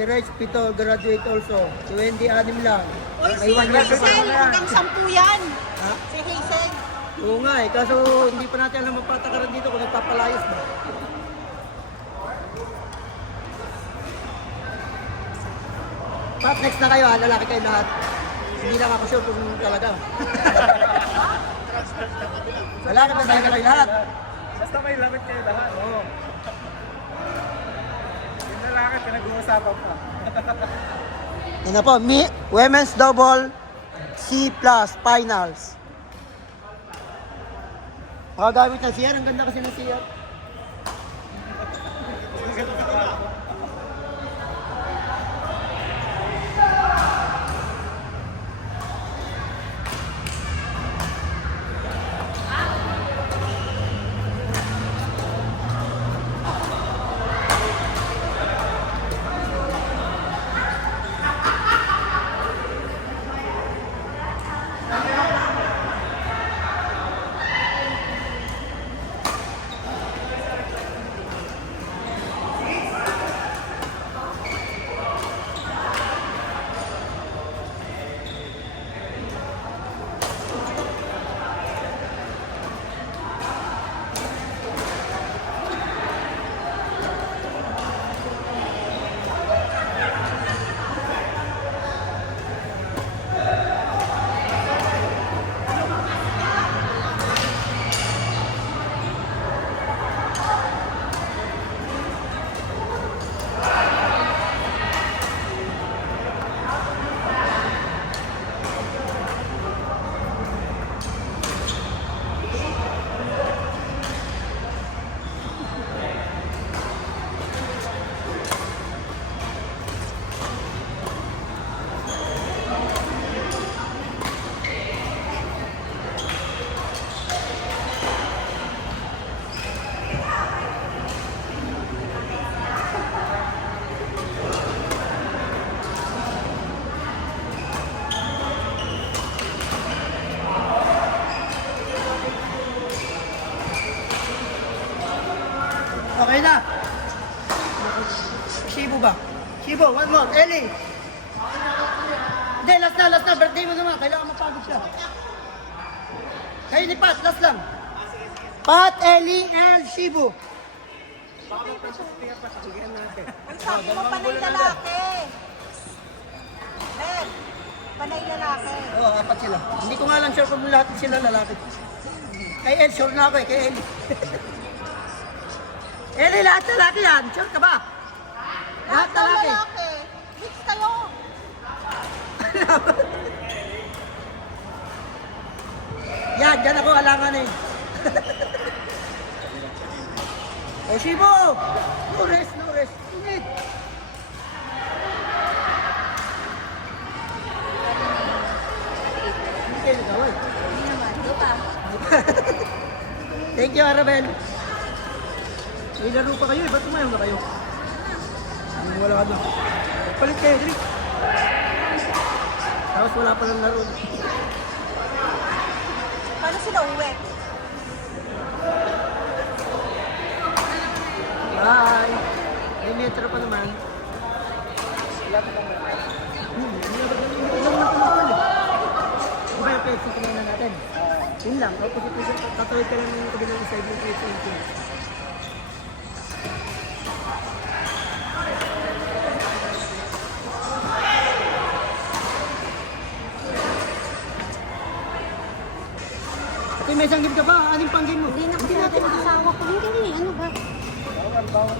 Si Rex Pito, graduate also. Si Wendy, 6 lang. Oy, May si 1 year pa Hazel, pala. hanggang 10 yan. Ha? Si Hazel. Oo nga eh, kaso hindi pa natin alam ang patakaran dito kung nagpapalayas ba. Pat, next na kayo ha, lalaki kayo lahat. Hindi lang ako sure kung talaga. Lalaki na talaga kayo lahat. Basta may lamit kayo lahat. Oo. Yung lalaki, pinag-uusapan pa. Yan na po, Women's Double C Plus Finals. Makagamit na siya, ang ganda kasi ng siya. Okay na. Shibo ba? Shibo, one more. Ellie. Hindi, last na. Birthday mo naman. Kailangan mapagod siya. Kayo ni Pat, last lang. Pat, Ellie, and Shibo. Ang sabi mo, panay lalaki. Ben, panay lalaki. Oo, 4 sila. Hindi ko nga lang sure kung lahat sila lalaki. Kay El, sure na ako eh. Kay Ellie. Ellie, lahat lalaki yan. Sure ka ba? Lahat daw lalaki. Mix kayo. Yan, dyan ako alangan eh. O Shibo! No rest. Init. Hindi kayo nagawin. Hindi naman, di ba? Thank you, Arabel. May laro pa kayo eh. Ba't tumayaw na kayo? Wala ka na. Palit kayo, dali. Tapos wala pa ng laro. Paano sila uwi? Bye! May metro pa naman. Diba yung Pepsi kinain natin? Yun lang. Tapos tatawid ka lang ng kabilang side ng Pepsi. Ate, may isang game ka ba? Anong pang game mo? Hindi na kasi natin asawa ko. Hindi, ano ba? Bawal.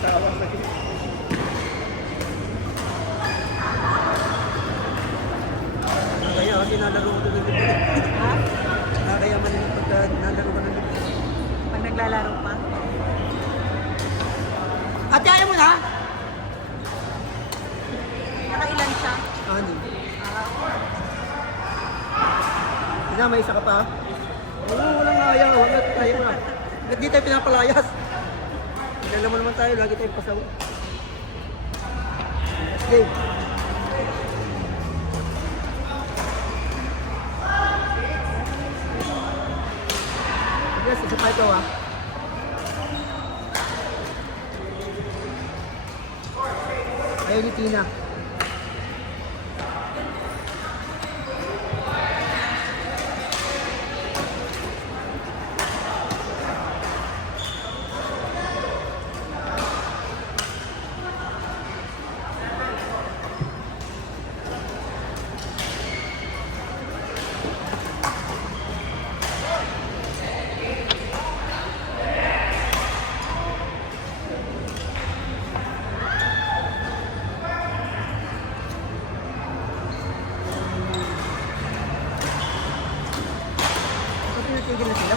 Sawa sa gilid. Kaya kasi nalaro ko doon ng libre. Ha? Kaya man yung pagka nalaro ka ng libre. Pag naglalaro pa? Ate, ayaw mo na? Nakailan siya? Ano? Ina, may isa ka pa? Oo, walang ayaw. Hanggat tayo na. Hanggat di tayo pinapalayas. Alam mo naman tayo, lagi tayong pasawa. Let's go. Yes, isa pa ito ah. Ayaw ni Tina. Tigil na sila.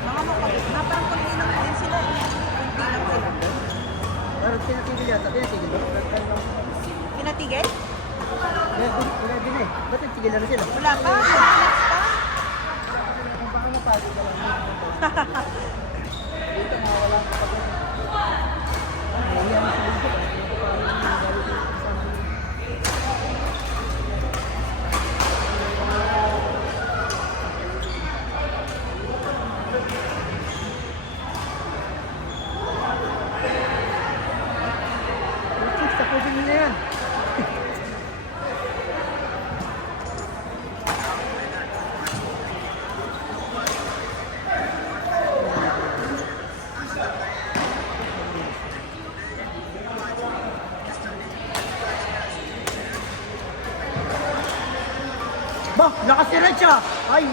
Mga mapagod na, parang kunti lang din sila eh. Kunti lang sila. Pero tinatigil yata. Tinatigil ba? Pinatigil? Ready na eh. Ba't nagtigil na sila? Wala pa. Relax pa. Kung baka mapagod ka lang dito na wala ka pa. Nahiya na sila dito. Chicks, tapusin nyo na yan. Ba, nakasirat siya! Ay,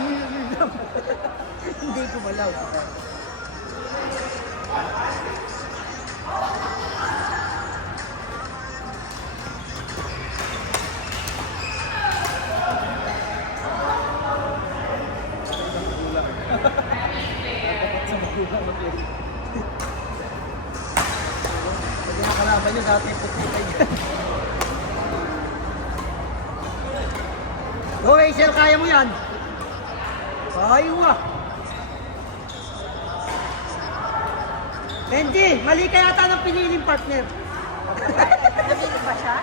hindi ko malaw. Pag nakalaban nyo, dati puti kayo. Go, Hazel, kaya mo yan. Kaya mo ah. Benji, mali ka yata ng piniling partner. Nabili ba siya?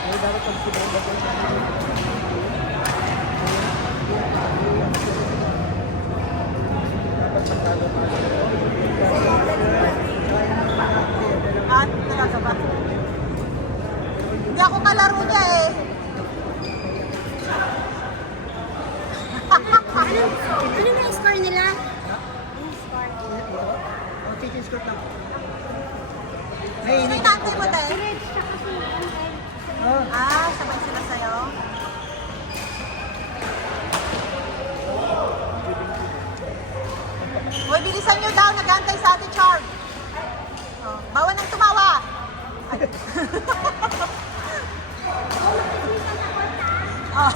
Ay, dapat pag-sibay ba Ah, talaga ba? Hindi ako kalaro niya eh. Ano na score nila? O, chicken skirt lang. Sino Hey, yung tatay mo tayo? Reds tsaka si Red. oh, Ah, sabay sila sa'yo. Uy, bilisan nyo daw. Nag-antay sa Ate Char. Oh, bawal nang tumawa. Ay. Oh.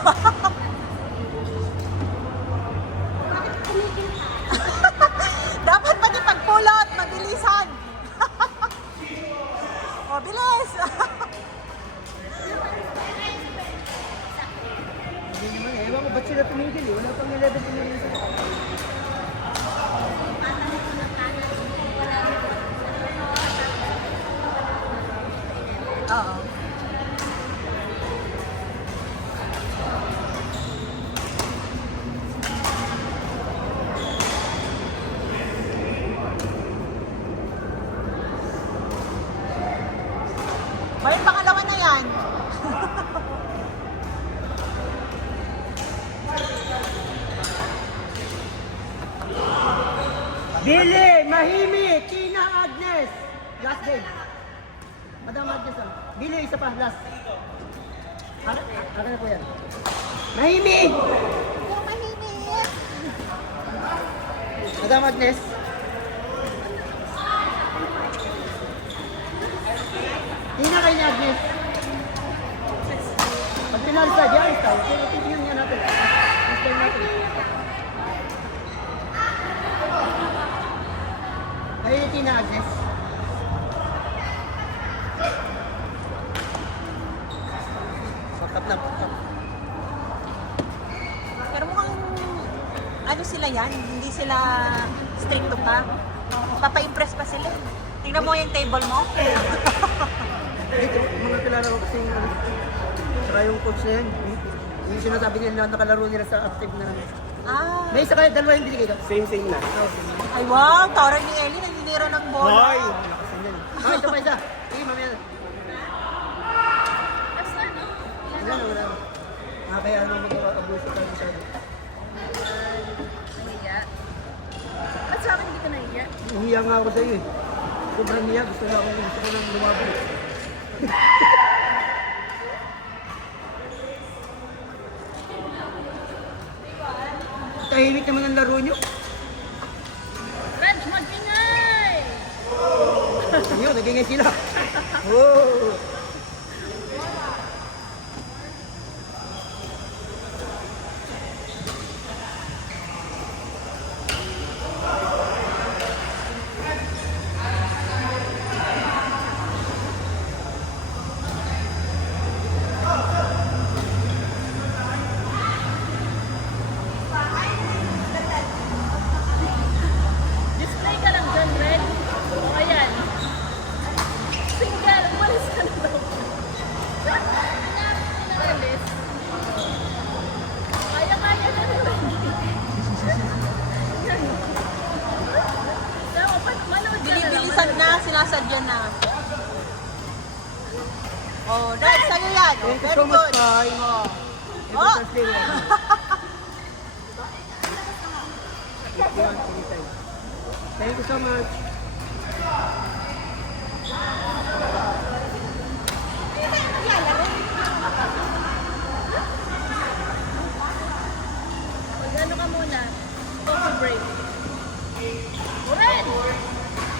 Dapat pati pagpulot, mabilisan. Oh, bilis. hindi naman eh. Ewan ko ba't sila tumigil eh. Wala pang 11 tumigil sa Oo. May pangalawa na yan. Billy, Mahimi, Tina, Agnes. Last game. Madam Agnes ah. Billy, isa pa, last. Akin na po yan. Mahimi! Puro mahimik. Madam Agnes. Tina kay ni Agnes. Pag pinalsa, di ayos tayo. Tignan niya natin. Explain natin. Ayun ni Tina Agnes. Pakap na, pakap. Pero mukhang ano sila yan, hindi sila stricto pa. Papa-impress pa sila. Tingnan mo yung table mo. Dito, mga nilalaro kasi yung ano. Saka yung coach na yan. Yung sinasabi nila nakalaro nila sa active na lang. Ah. May isa kayo, dalawa yung binigay ko. Same na. Ay, wow. Tara ni Ellie, naninira ng bola. Hoy! Lakas na yan. Ah, isa pa isa. Sige, mamaya. Wala na, wala na. Ah, kaya ano mag-abuso tayo masyado. Nahiya. At sa akin hindi ka nahiya. Umiya nga ako sa'yo eh. Sobrang niya, gusto ko nang lumabo. Tahimik naman ang laro nyo. Fred, mag-ingay! Ayun, nagingay sila. Oh. Display ka lang dyan, Red. O, ayan. Single, umalis ka na daw. Pinalis. Kaya-kaya na naman. Tama, manood ka na lang. Binibilisan na, sinasadya na. Oh, Red, sa'yo yan. Oh, Thank you very so much, good. Kai. Oh. Ito Oh. translate. Thank you so much. Mag-ano ka muna? Coffee break. O, Red!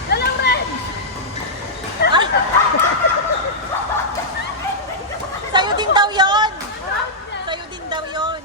Dalang Red! Sa'yo din daw yon. Sa'yo din daw yon.